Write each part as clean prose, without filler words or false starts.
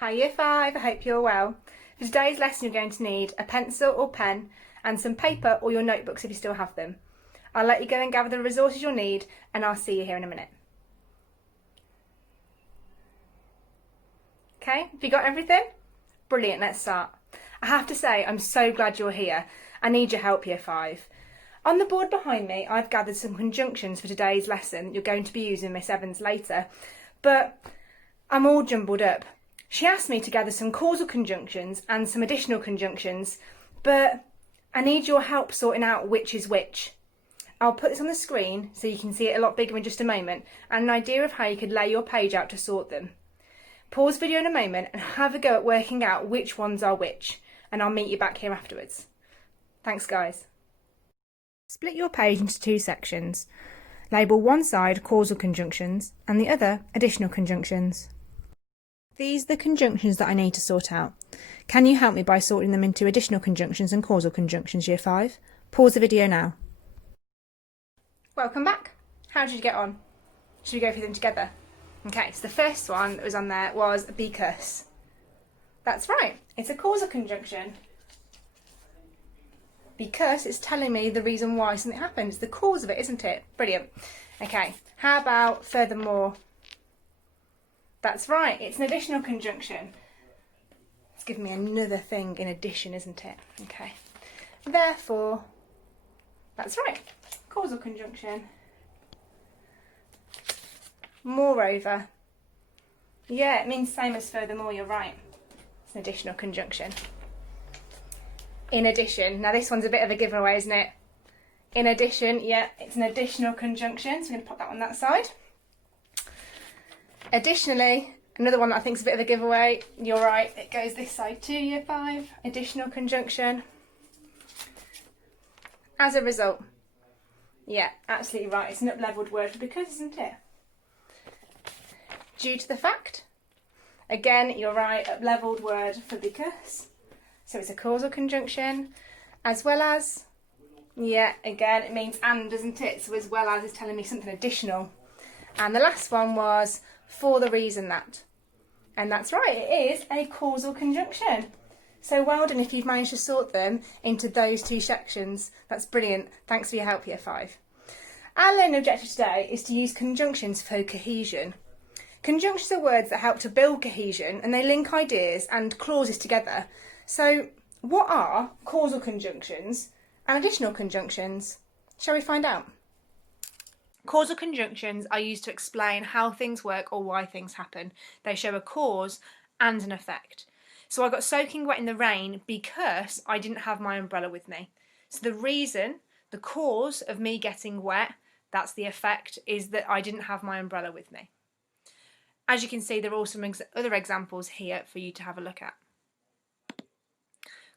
Hi Year 5, I hope you're well. For today's lesson you're going to need a pencil or pen and some paper or your notebooks if you still have them. I'll let you go and gather the resources you'll need and I'll see you here in a minute. Okay, have you got everything? Brilliant, let's start. I have to say I'm so glad you're here. I need your help Year 5. On the board behind me I've gathered some conjunctions for today's lesson you're going to be using Miss Evans later, but I'm all jumbled up. She asked me to gather some causal conjunctions and some additional conjunctions, but I need your help sorting out which is which. I'll put this on the screen so you can see it a lot bigger in just a moment and an idea of how you could lay your page out to sort them. Pause video in a moment and have a go at working out which ones are which, and I'll meet you back here afterwards. Thanks guys. Split your page into two sections. Label one side causal conjunctions and the other additional conjunctions. These are the conjunctions that I need to sort out. Can you help me by sorting them into additional conjunctions and causal conjunctions, Year 5? Pause the video now. Welcome back. How did you get on? Should we go through them together? Okay, so the first one that was on there was because. That's right, it's a causal conjunction. Because it's telling me the reason why something happened. It's the cause of it, isn't it? Brilliant. Okay, how about furthermore? That's right, it's an additional conjunction. It's giving me another thing in addition, isn't it? Okay. Therefore, that's right, causal conjunction. Moreover. Yeah, it means same as furthermore, you're right. It's an additional conjunction. In addition. Now this one's a bit of a giveaway, isn't it? In addition, yeah, it's an additional conjunction. So we're going to pop that on that side. Additionally, another one that I think is a bit of a giveaway, you're right, it goes this side too, Year 5, additional conjunction. As a result, yeah, absolutely right, it's an up-levelled word for because, isn't it? Due to the fact, again, you're right, up-levelled word for because. So it's a causal conjunction, as well as, yeah, again, it means and, doesn't it? So as well as is telling me something additional. And the last one was for the reason that. And that's right, it is a causal conjunction. So well done if you've managed to sort them into those two sections. That's brilliant. Thanks for your help, Year 5. Our learning objective today is to use conjunctions for cohesion. Conjunctions are words that help to build cohesion and they link ideas and clauses together. So what are causal conjunctions and additional conjunctions? Shall we find out? Causal conjunctions are used to explain how things work or why things happen. They show a cause and an effect. So I got soaking wet in the rain because I didn't have my umbrella with me. So the reason, the cause of me getting wet, that's the effect, is that I didn't have my umbrella with me. As you can see, there are also some other examples here for you to have a look at.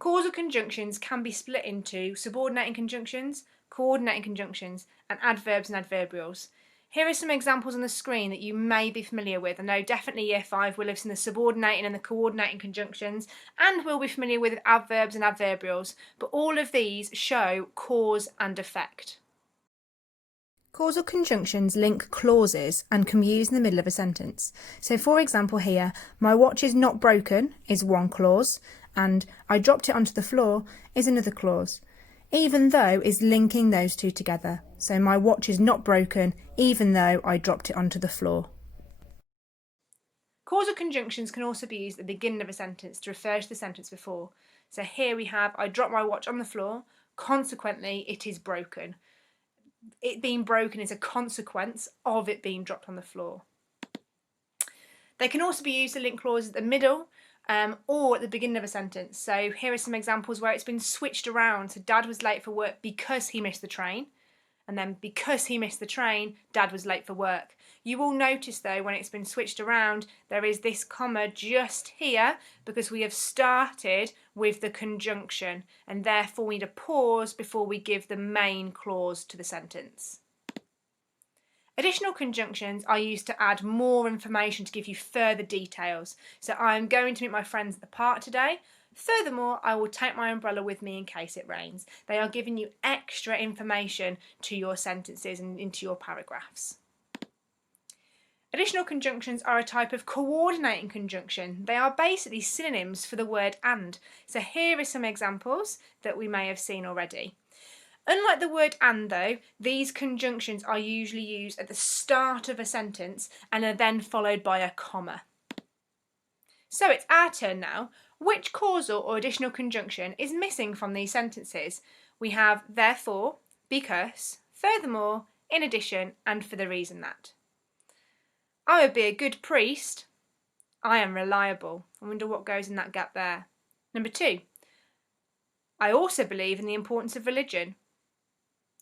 Causal conjunctions can be split into subordinating conjunctions, coordinating conjunctions, and adverbs and adverbials. Here are some examples on the screen that you may be familiar with. I know definitely Year 5 will have seen the subordinating and the coordinating conjunctions, and will be familiar with adverbs and adverbials, but all of these show cause and effect. Causal conjunctions link clauses and can be used in the middle of a sentence. So for example here, my watch is not broken is one clause, and I dropped it onto the floor is another clause. Even though is linking those two together. So my watch is not broken even though I dropped it onto the floor. Causal conjunctions can also be used at the beginning of a sentence to refer to the sentence before. So here we have, I dropped my watch on the floor, consequently it is broken. It being broken is a consequence of it being dropped on the floor. They can also be used to link clauses at the middle or at the beginning of a sentence. So here are some examples where it's been switched around. So Dad was late for work because he missed the train. And then because he missed the train, Dad was late for work. You will notice though when it's been switched around, there is this comma just here because we have started with the conjunction and therefore we need a pause before we give the main clause to the sentence. Additional conjunctions are used to add more information to give you further details. So I'm going to meet my friends at the park today. Furthermore, I will take my umbrella with me in case it rains. They are giving you extra information to your sentences and into your paragraphs. Additional conjunctions are a type of coordinating conjunction. They are basically synonyms for the word and. So here are some examples that we may have seen already. Unlike the word and though, these conjunctions are usually used at the start of a sentence and are then followed by a comma. So it's our turn now. Which causal or additional conjunction is missing from these sentences? We have therefore, because, furthermore, in addition, and for the reason that. I would be a good priest. I am reliable. I wonder what goes in that gap there. Number 2. I also believe in the importance of religion.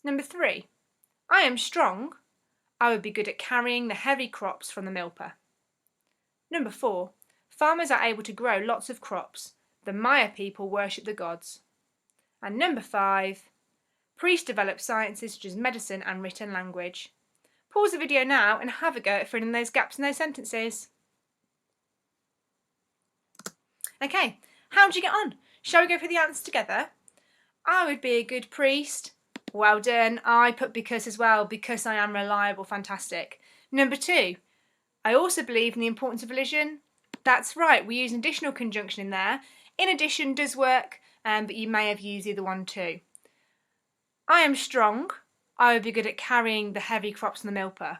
Number 3. I am strong. I would be good at carrying the heavy crops from the milper. Number 4. Farmers are able to grow lots of crops. The Maya people worship the gods. And number 5. Priests develop sciences such as medicine and written language. Pause the video now and have a go at filling in those gaps in those sentences. Okay, how did you get on? Shall we go through the answers together? I would be a good priest. Well done. I put because as well, because I am reliable. Fantastic. Number 2, I also believe in the importance of religion. That's right, we use an additional conjunction in there. In addition does work, but you may have used either one too. I am strong. I would be good at carrying the heavy crops in the milper.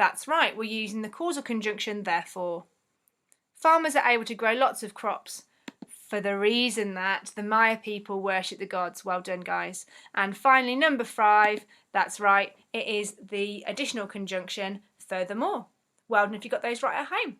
That's right, we're using the causal conjunction therefore. Farmers are able to grow lots of crops for the reason that the Maya people worship the gods. Well done, guys. And finally, number 5, that's right, it is the additional conjunction furthermore. Well done if you got those right at home.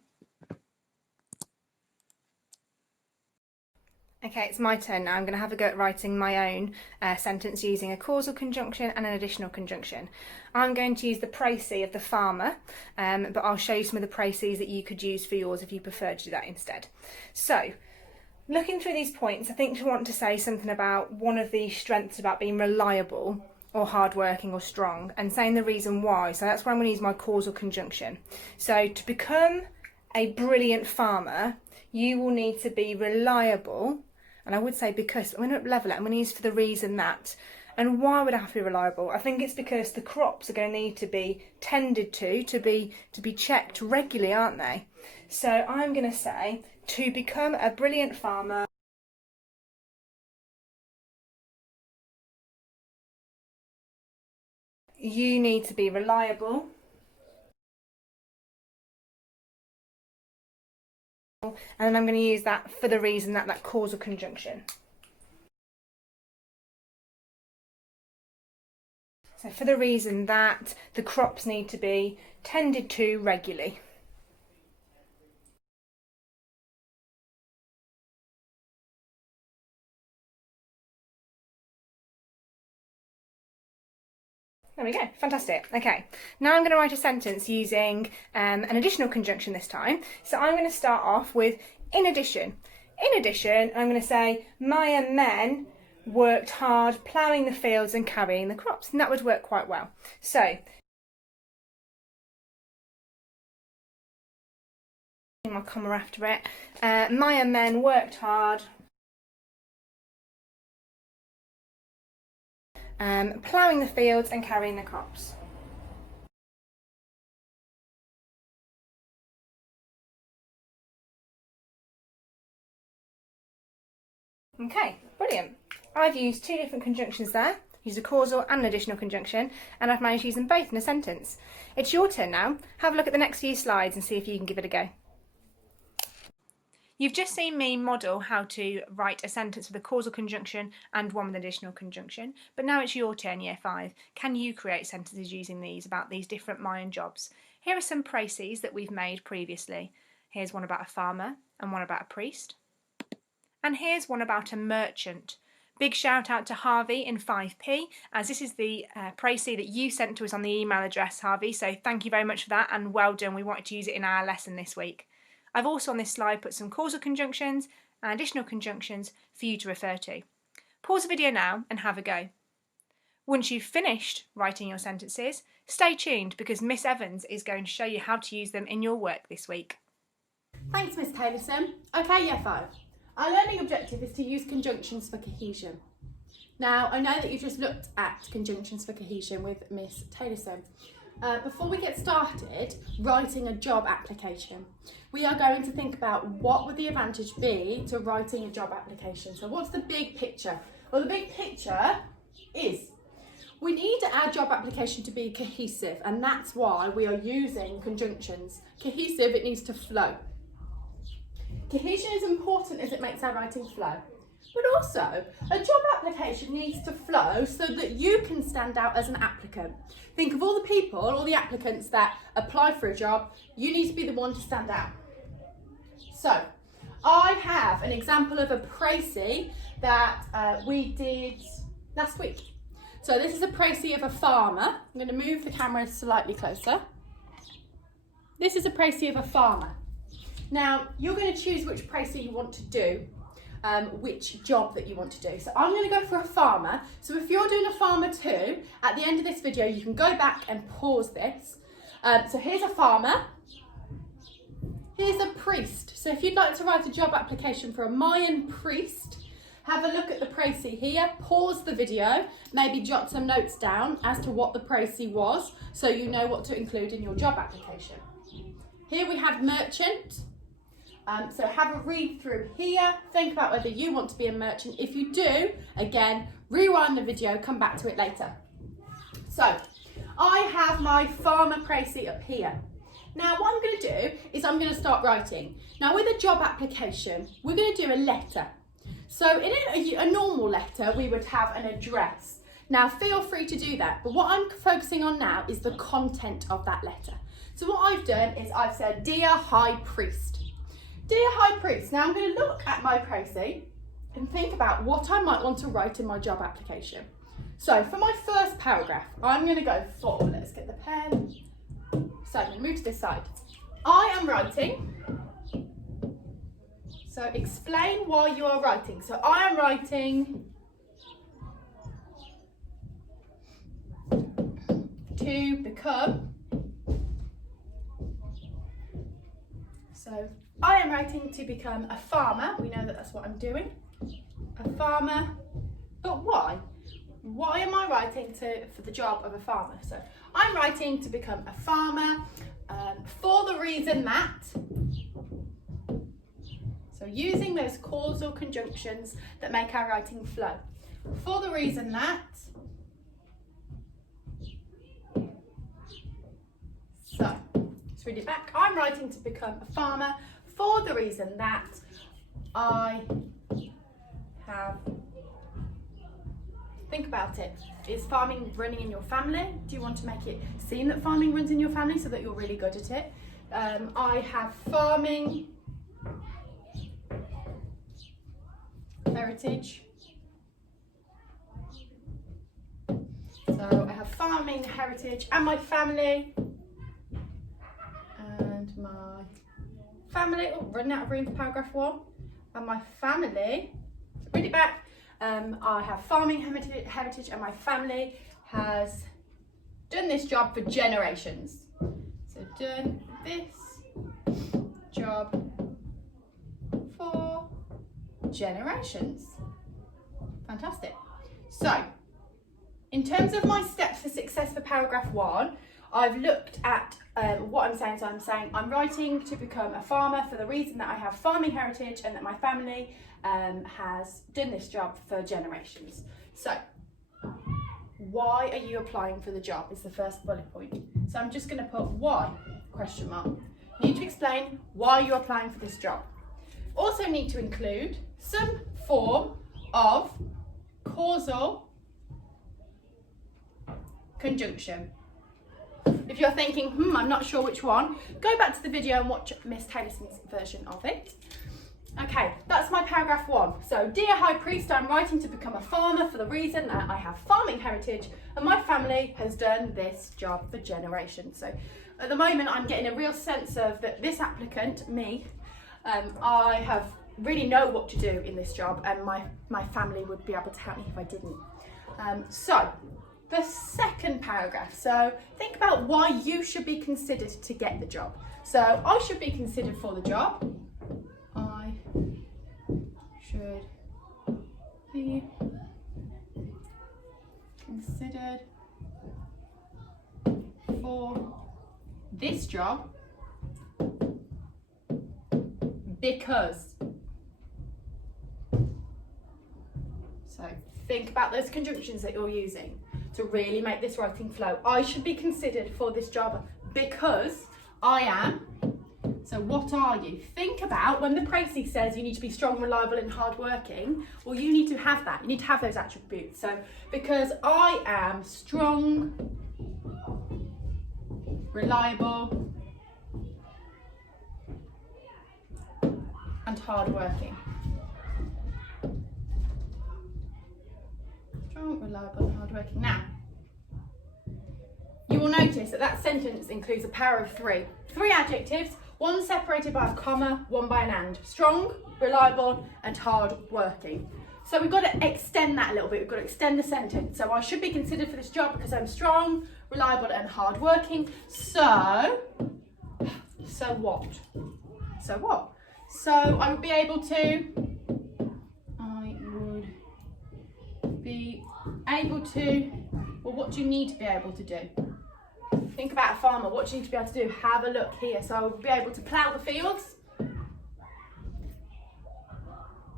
Okay, it's my turn now. I'm going to have a go at writing my own sentence using a causal conjunction and an additional conjunction. I'm going to use the precis of the farmer, but I'll show you some of the precis that you could use for yours if you prefer to do that instead. So, looking through these points, I think you want to say something about one of the strengths about being reliable or hardworking or strong, and saying the reason why. So that's where I'm going to use my causal conjunction. So to become a brilliant farmer, you will need to be reliable. And I would say because, I'm going to level it, I'm going to use for the reason that. And why would I have to be reliable? I think it's because the crops are going to need to be tended to be checked regularly, aren't they? So I'm going to say, to become a brilliant farmer, you need to be reliable. And then I'm going to use that for the reason that, that causal conjunction. So for the reason that the crops need to be tended to regularly. There we go, fantastic. Okay, now I'm going to write a sentence using an additional conjunction this time. So I'm going to start off with in addition. In addition, I'm going to say Maya men worked hard ploughing the fields and carrying the crops, and that would work quite well. So, my comma after it, Maya men worked hard ploughing the fields and carrying the crops. Okay, brilliant. I've used 2 different conjunctions there, used a causal and an additional conjunction, and I've managed to use them both in a sentence. It's your turn now. Have a look at the next few slides and see if you can give it a go. You've just seen me model how to write a sentence with a causal conjunction and one with an additional conjunction, but now it's your turn, Year 5. Can you create sentences using these about these different Mayan jobs? Here are some precis that we've made previously. Here's one about a farmer and one about a priest. And here's one about a merchant. Big shout out to Harvey in 5P, as this is the precis that you sent to us on the email address, Harvey, so thank you very much for that and well done. We wanted to use it in our lesson this week. I've also on this slide put some causal conjunctions and additional conjunctions for you to refer to. Pause the video now and have a go. Once you've finished writing your sentences, stay tuned because Miss Evans is going to show you how to use them in your work this week. Thanks, Miss Taylorson. Okay, Year 5. Our learning objective is to use conjunctions for cohesion. Now, I know that you've just looked at conjunctions for cohesion with Miss Taylorson. Before we get started writing a job application, we are going to think about what would the advantage be to writing a job application. So what's the big picture? Well, the big picture is we need our job application to be cohesive, and that's why we are using conjunctions. Cohesive, it needs to flow. Cohesion is important as it makes our writing flow. But also, a job application needs to flow so that you can stand out as an applicant. Think of all the people, all the applicants that apply for a job, you need to be the one to stand out. So, I have an example of a précis that we did last week. So this is a précis of a farmer. I'm going to move the camera slightly closer. This is a précis of a farmer. Now, you're going to choose which précis you want to do. Which job that you want to do. So I'm going to go for a farmer. So if you're doing a farmer too, at the end of this video you can go back and pause this. So here's a farmer. Here's a priest. So if you'd like to write a job application for a Mayan priest, have a look at the précis here, pause the video, maybe jot some notes down as to what the précis was so you know what to include in your job application. Here we have merchant. So have a read through here, think about whether you want to be a merchant. If you do, again, rewind the video, come back to it later. So I have my farmer précis up here. Now what I'm going to do is I'm going to start writing. Now with a job application, we're going to do a letter. So in a normal letter, we would have an address. Now feel free to do that, but what I'm focusing on now is the content of that letter. So what I've done is I've said, Dear High Priest. Dear High Priest, now I'm going to look at my précis and think about what I might want to write in my job application. So for my first paragraph, I'm going to go for, let's get the pen. So I'm going to move to this side. I am writing, so explain why you are writing. So I am writing to become, so I am writing to become a farmer. We know that that's what I'm doing. A farmer. But why? Why am I writing for the job of a farmer? So I'm writing to become a farmer for the reason that. So using those causal conjunctions that make our writing flow. For the reason that. So let's read it back. I'm writing to become a farmer for the reason that I have, think about it. Is farming running in your family? Do you want to make it seem that farming runs in your family so that you're really good at it? I have farming heritage. So I have farming heritage and my family. And my family, oh, running out of room for paragraph 1. And my family, so read it back. I have farming heritage and my family has done this job for generations. So done this job for generations. Fantastic. So, in terms of my steps for success for paragraph 1, I've looked at what I'm saying. So I'm saying I'm writing to become a farmer for the reason that I have farming heritage and that my family has done this job for generations. So why are you applying for the job is the first bullet point. So I'm just going to put why, question mark. You need to explain why you're applying for this job. Also need to include some form of causal conjunction. If you're thinking, I'm not sure which one, go back to the video and watch Miss Taylorson's version of it. Okay, that's my paragraph 1. So, Dear High Priest, I'm writing to become a farmer for the reason that I have farming heritage and my family has done this job for generations. So, at the moment, I'm getting a real sense of that this applicant, me, I have really know what to do in this job and my family would be able to help me if I didn't. So, the second paragraph, so think about why you should be considered to get the job. So I should be considered for the job. I should be considered for this job because. So think about those conjunctions that you're using to really make this writing flow. I should be considered for this job because I am. So what are you? Think about when the precis says you need to be strong, reliable and hardworking. Well, you need to have that. You need to have those attributes. So because I am strong, reliable and hardworking. Strong, reliable and hardworking. Now, you will notice that that sentence includes a power of three. Three adjectives, one separated by a comma, one by an and. Strong, reliable and hard-working. So we've got to extend that a little bit. We've got to extend the sentence. So I should be considered for this job because I'm strong, reliable and hard-working. So what? So what? So I would be able to, well, what do you need to be able to do? Think about a farmer, what do you need to be able to do? Have a look here. So I would be able to plough the fields.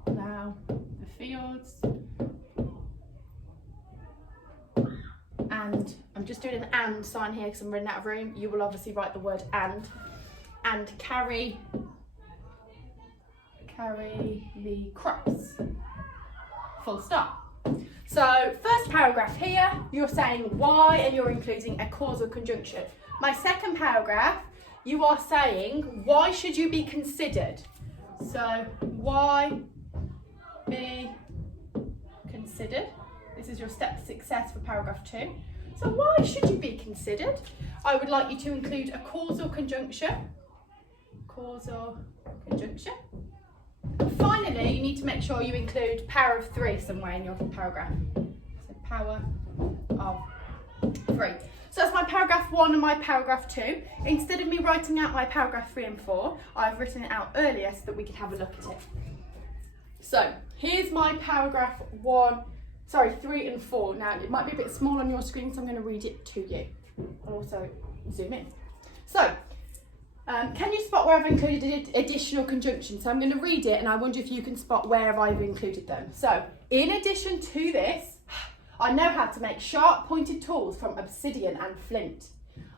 Plough the fields. And I'm just doing an and sign here because I'm running out of room. You will obviously write the word and. And carry the crops. Full stop. So first paragraph here, you're saying why and you're including a causal conjunction. My second paragraph, you are saying why should you be considered? So why be considered? This is your step to success for paragraph 2. So why should you be considered? I would like you to include a causal conjunction. Causal conjunction. And finally, you need to make sure you include power of 3 somewhere in your paragraph. So power of 3. So that's my paragraph 1 and my paragraph 2. Instead of me writing out my paragraph 3 and 4, I've written it out earlier so that we could have a look at it. So here's my paragraph 3 and 4. Now it might be a bit small on your screen, so I'm going to read it to you. I'll also zoom in. So can you spot where I've included additional conjunctions? So I'm going to read it and I wonder if you can spot where I've included them. So in addition to this, I know how to make sharp pointed tools from obsidian and flint.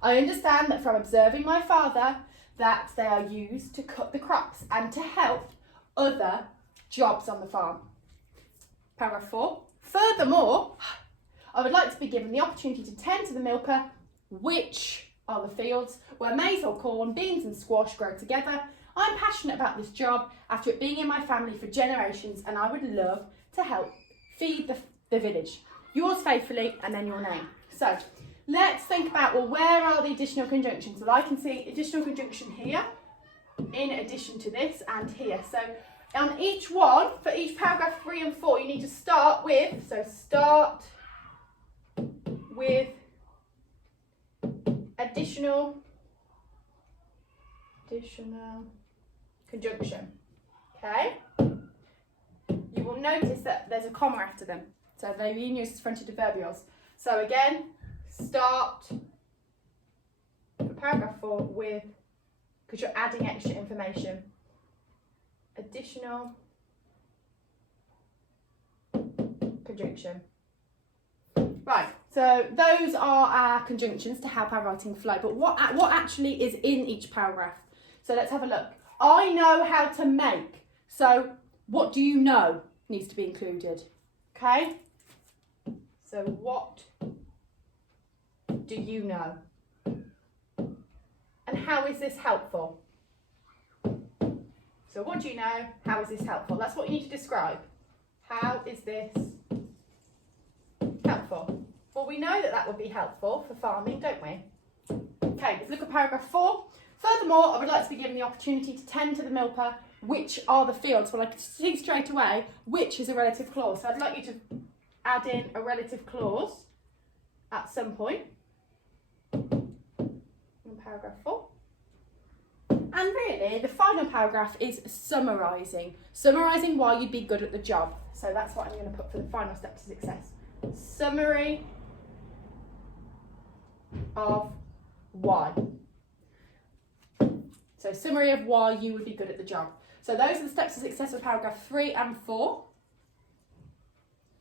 I understand that from observing my father that they are used to cut the crops and to help other jobs on the farm. Paragraph 4. Furthermore, I would like to be given the opportunity to tend to the milker, which are the fields where maize or corn, beans and squash grow together. I'm passionate about this job after it being in my family for generations, and I would love to help feed the village. Yours faithfully, and then your name. So let's think about, well, where are the additional conjunctions? Well, I can see additional conjunction here, in addition to this, and here. So on each one, for each paragraph 3 and 4, you need to start with, additional conjunction, okay? You will notice that there's a comma after them, so they're being used as fronted adverbials. So again, start for paragraph 4 with, because you're adding extra information, additional conjunction. Right, so those are our conjunctions to help our writing flow, but what actually is in each paragraph? So let's have a look. I know how to make. So what do you know needs to be included? Okay, so what do you know? And how is this helpful? So what do you know? How is this helpful? That's what you need to describe. How is this helpful? Well, we know that would be helpful for farming, don't we? Okay, let's look at paragraph 4. Furthermore, I would like to be given the opportunity to tend to the milker, which are the fields. Well, I can see straight away which is a relative clause. So I'd like you to add in a relative clause at some point in paragraph 4. And really, the final paragraph is summarising. Summarising why you'd be good at the job. So that's what I'm going to put for the final step to success. Summary of why. So summary of why you would be good at the job. So those are the steps to success of paragraph 3 and 4.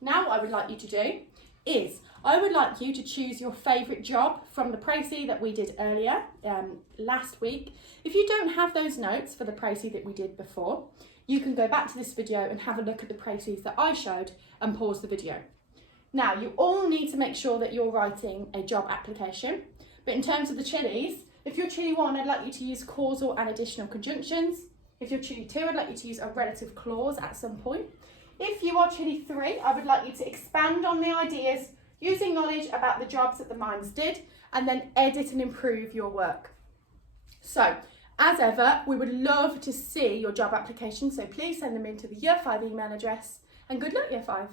Now what I would like you to do is, I would like you to choose your favourite job from the précis that we did earlier, last week. If you don't have those notes for the précis that we did before, you can go back to this video and have a look at the précis that I showed and pause the video. Now, you all need to make sure that you're writing a job application, but in terms of the chilies, if you're chili 1, I'd like you to use causal and additional conjunctions. If you're chili 2, I'd like you to use a relative clause at some point. If you are chili 3, I would like you to expand on the ideas using knowledge about the jobs that the mimes did, and then edit and improve your work. So, as ever, we would love to see your job application, so please send them into the Year 5 email address, and good luck, Year 5.